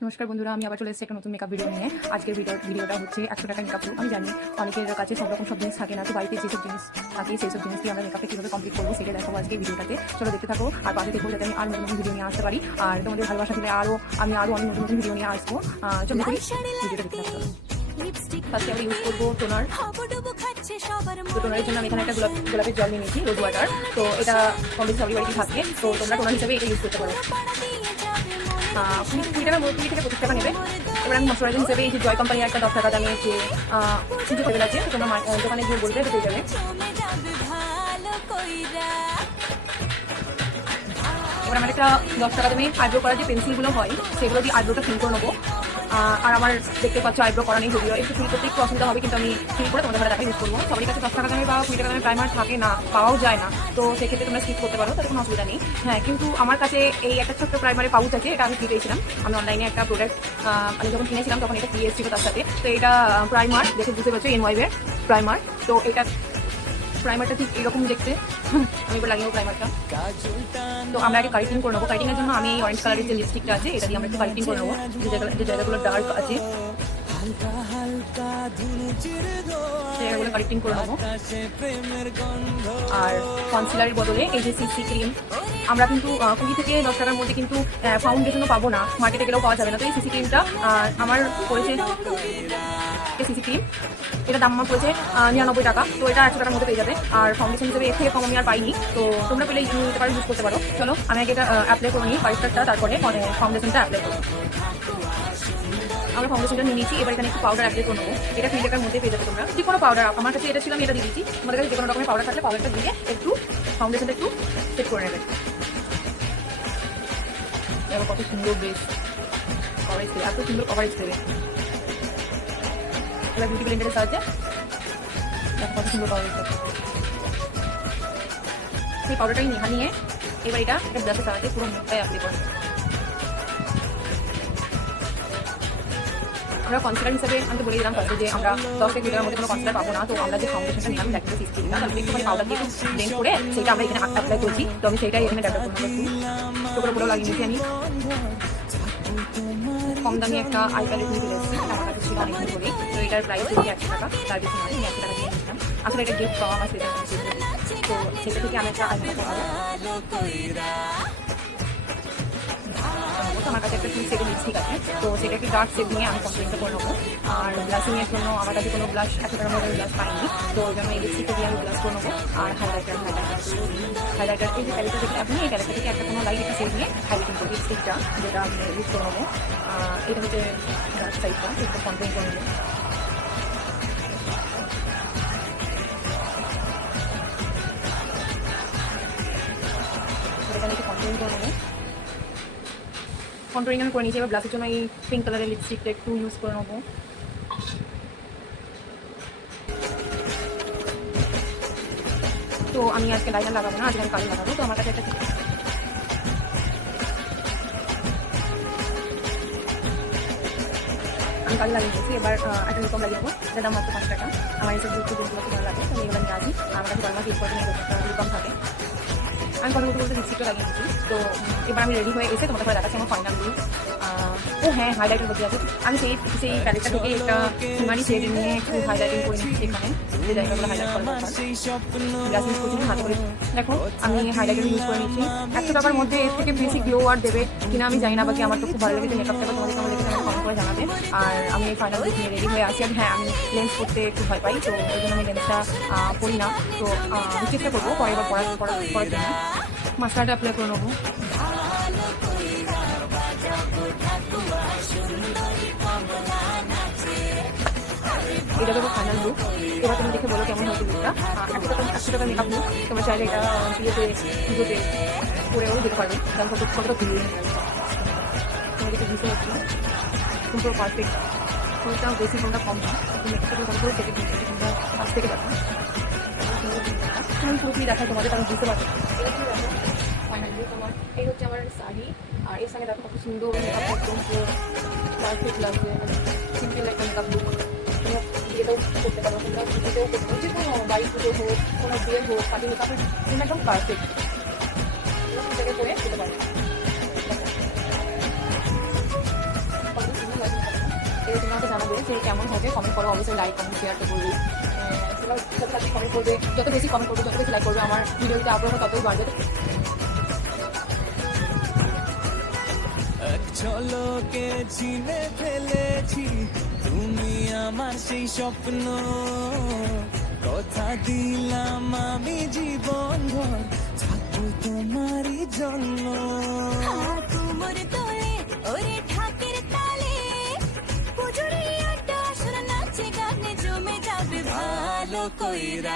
নমস্কার বন্ধুরা, আমি আবার চলে এসেছি একটা নতুন মেকআপ ভিডিও নিয়ে। আজকের ভিডিওটা হচ্ছে 100 টাকা মেকআপ লুক। আমি জানি অনেকের কাছে সব রকম সব জিনিস থাকে না, তো বাড়িতে যেসব জিনিস থাকে সেই সব জিনিস দিয়ে আমরা মেকআপে কীভাবে কমপ্লিট করবো সেটা দেখাবো আজকে ভিডিওটাতে। চলো দেখতে থাকো আর পাশে দেখবো যাতে আমি আরও নতুন নতুন ভিডিও নিয়ে আসতে পারি। আর তোমাদের ভালোবাসা দিলে আমি আরও অনেক নতুন নতুন ভিডিও নিয়ে আসবো। চলো ভিডিওটা দেখতে থাকো। ফার্স্টে আমি ইউজ করবো টোনার। তো টোনারের জন্য আমি এখানে একটা গোলাপের জল নিয়ে নিয়েছি, রোজ ওয়াটার। তো এটা কম বেশি সবারই বাড়িতে থাকে, তো তোমরা টোনার হিসেবে এটা ইউজ করতে পারো। 20 টাকা 20 থেকে 25 টাকা নেবে। এবার আমি মশলাইজার হিসেবে এই যে জয় কোম্পানির একটা 10 টাকা দামের যে কিছু টেবিল আছে, তো তোমরা দোকানে গিয়ে বলতে পেয়ে যাবে। এবার আমার একটা 10 টাকা দামে আইব্রো করার যে পেন্সিলগুলো হয় সেগুলো দিয়ে আইব্রোটা ফিল করে নেবো। আর আমার দেখতে পাচ্ছ আইব্রো করা নেই, যদিও একটু ফিল করতে একটু অসুবিধা হবে, কিন্তু আমি ফিল করে তোমাদের দেখা ইউজ করবো। সবারই কাছে 10 টাকা দামে বা 20 টাকা দামে প্রাইমার থাকে না, পাওয়াও যায় না, তো সেক্ষেত্রে তোমরা স্কিপ করতে পারো, তাতে কোনো অসুবিধা নেই। হ্যাঁ, কিন্তু আমার কাছে এই একটা ছোট্ট প্রাইমারের পাউচ আছে, এটা আমি ফ্রি পেয়েছিলাম। আমি অনলাইনে একটা প্রোডাক্ট আমি যখন কিনেছিলাম তখন এটা ফ্রি এসেছিল তার সাথে। তো এটা প্রাইমার দেখে বুঝতে পারছো, NYB-এর প্রাইমার। তো এটা প্রাইমারটা ঠিক এরকম দেখতে। আমি এবার লাগিয়েও প্রাইমারটা। তো আমরা আগে কারেক্টিং করে নেবো। কারেক্টিংয়ের জন্য আমি এই অরেঞ্জ কালারের যে লিপস্টিকটা আছে এটা দিয়ে আমরা একটু কারেক্টিং করে নেবো, যে জায়গাগুলো ডার্ক আছে সেগুলো কারেক্টিং করে নেবো। আর কনসিলারের বদলে এই যে সিসি ক্রিম, আমরা কিন্তু 20 থেকে 10 টাকার মধ্যে কিন্তু ফাউন্ডেশনও পাবো না, মার্কেটে গেলেও পাওয়া যাবে না। তো এই সিসি ক্রিমটা আমার পড়েছে, সিসি ক্রিম এটা দাম আমার পড়েছে 99 টাকা। তো এটা 100 টাকার মধ্যে পেয়ে যাবে। আর ফাউন্ডেশন হিসেবে এর থেকে কম আমি আর পাইনি, তো তোমরা পেলে নিতে পারো, ইউজ করতে পারো। চলো আমি আগে এটা অ্যাপ্লাই করে নিই পাউডারটা, তারপরে ফাউন্ডেশনটা অ্যাপ্লাই করবো। আমরা ফাউন্ডেশনটা নিয়ে নিয়েছি, এবার এখানে একটু পাউডার অ্যাপ্লাই করে নেবো। এটা 3 টাকার মধ্যে পেয়ে যাবে তোমরা, যে কোনো পাউডার। আমার কাছে এটা ছিল, আমি এটা দিয়ে দিচ্ছি। তোমাদের কাছে যে কোনো রকমের পাউডার থাকলে পাউডারটা দিয়ে একটু ফাউন্ডেশনটা একটু সেট করে নেবে। দেখো কত সুন্দর বেশ কভারেজ দেবে, এত সুন্দর কভারেজ দেবে। এবার বিউটি ব্লেন্ডারের সাহায্যে দেখো কত সুন্দর কভারেজ দেবে। সেই পাউডারটাই নিয়ে এবার এটা ব্রাশের সাহায্যে পুরো মুখটাই অ্যাপ্লাই করবে। আমরা কনসিলার হিসেবে আমি তো বলে দিলাম তাহলে যে আমরা 10 থেকে 20 টাকার মধ্যে কোনো কনসিলার পাবো না। তো আমরা যে ফাউন্ডেশনটা নিলাম দেখতে সিস্টেম না, তাহলে একটু পাউডার দিয়ে ব্লেন্ড করে সেটা আমরা এখানে অ্যাপ্লাই করছি। তো আমি সেইটাই এখানে ডেভেলপ করবো। একটু পুরো লাগিয়ে নিয়েছি আমি। কম দামি একটা আই প্যালেট নিয়ে চলে এসেছি, আমার কাছে ছিল অনেকদিন করেই। তো এটার প্রাইস হচ্ছে 100 টাকা, তার বেশি নয়। আমি 100 টাকা দিয়ে নিয়েছিলাম। আসলে এটা গিফট পাওয়া আমার সেটা, তো সেটা থেকে আমি একটা আইপ্যালেট পাবো। আমার কাছে একটা 2 শেডের লিপস্টিক আছে, তো সেটা একটু ডার্ক শেড নিয়ে আমি কমপ্লেনটা করে নেবো। আর ব্লাশিংয়ের জন্য আমার কাছে কোনো ব্লাশ 100 টাকার মধ্যে ব্লাশ পাইনি, তো ওই জন্য এই লিপস্টিকটা দিয়ে আমি ব্লাশ করে নেবো। আর হাইলাইটার এই যে প্যালেটটা থেকে আপনি এই প্যালেটটা থেকে একটা কোনো লাইট একটা শেড নিয়ে হাইলাইটিং করবো। লিপস্টিকটা যেটা আমি ইউজ করে নেবো, এটা হচ্ছে ডার্ক সাইডটা, একটু কমপ্লেন করে নেবো। এটা একটু কমপ্লেন করে নেবো। কন্ট্রোলিং আমি করে নিয়েছি। এবার ব্লাশের জন্য এই পিঙ্ক কালারের লিপস্টিকটা একটু ইউজ করে নেবো। তো আমি আজকে লাইনার লাগাবো না, আজকে আমি কালি লাগাবো। তো আমার কাছে একটা আমি কালি লাগিয়ে দিয়েছি। এবার একটা লিপম লাগিয়ে দেবো, এটার দাম মাত্র 5 টাকা। আমার এইসব একটু ভালো লাগে, তো এগুলো নিয়ে আসি। আমার কাছে গরমা ফিল করে লিপম থাকে। আমি কথা বলতে লিপস্টিকটা লাগিয়ে দিচ্ছি। তো এবার আমি রেডি হয়ে এসে তোমাদের করে দেখাচ্ছি আমার ফাইনাল লুক। ও হ্যাঁ, হাইলাইটার বলতে আছে। আমি সেই প্যালেটটা থেকে একটা হিমানি শেড নিয়ে একটু হাইলাইটিং করে নিচ্ছি এখানে, যে জায়গাগুলো হাইলাইট করা দরকার। গ্লাস ইউজ করছি হাতে করে। দেখো আমি হাইলাইটার ইউজ করে নিচ্ছি। 100 টাকার মধ্যে এর থেকে বেশি গ্লো আর দেবে কিনা আমি জানি না, বাকি আমার তো খুব ভালো লেগেছে মেকআপটা। তোমাদের কেমন লেগেছে আমাকে কমেন্ট করে জানাবে। আর আমি এই ফাইনাল লুক নিয়ে রেডি হয়ে আসি। আর হ্যাঁ, আমি লেন্স করতে একটু ভয় পাই, তো ওই জন্য আমি লেন্সটা পরি না। তো আমি চেষ্টা করবো পরের বার পড়ার জন্য। মাস্কারাটা অ্যাপ্লাই করে নেবো। এটা দেখো ফাইনাল লুক। এবার তুমি দেখে বলো কেমন হয়েছে লুকটা। 100 টাকা মেকআপ লুক। তোমরা চাইলে এটা পুজোতে পরেও দিতে পারবে, কারণ কতটা ভিড় তোমার দেখে বুঝতে পারছি পুরো পারফেক্ট। কোনটা বেশি কোনটা কম না, তুমি মেকআপটা কত করে দেখে দিচ্ছি, তোমরা কাছ থেকে দেখো। আমি পুরোপুরি দেখাই তোমাদের, কারণ বুঝতে পারছো। ফাইনালি তোমার এই হচ্ছে আমার শাড়ি, আর এর সঙ্গে দেখো কত সুন্দর মেকআপ, একদম পুরো পারফেক্ট লাগছে। সিম্পল একটা মেকআপ লুক। বিয়েতেও করতে পারো, তোমরা পুজোতেও করতে পারো, যে কোনো বাড়ি পুজো হোক, কোনো বিয়ে হোক, পার্টি মেকআপের জন্য একদম পারফেক্ট। পুজোকে করে যেতে পারো। যে কেমন হবে, কমেন্ট করো অবশ্যই, লাইক কমেন্ট শেয়ার তো করবেই। সবাই সাথে সাথে কমেন্ট করবে, যত বেশি কমেন্ট করবে, যত বেশি লাইক করবে, আমার ভিডিওতে আগ্রহ ততই বাড়বে। এক ঝলকে চিনে ফেলেছি তুমি আমার সেই স্বপ্ন, কথা দিলাম আমি জীবন ভর থাকবো তোমারই জন্য। তুমর তোলে ওরে ঢাকের তালে পুজোরে আড্ডা আসর নাচে গানে জমে যাবে ভালো কইরা।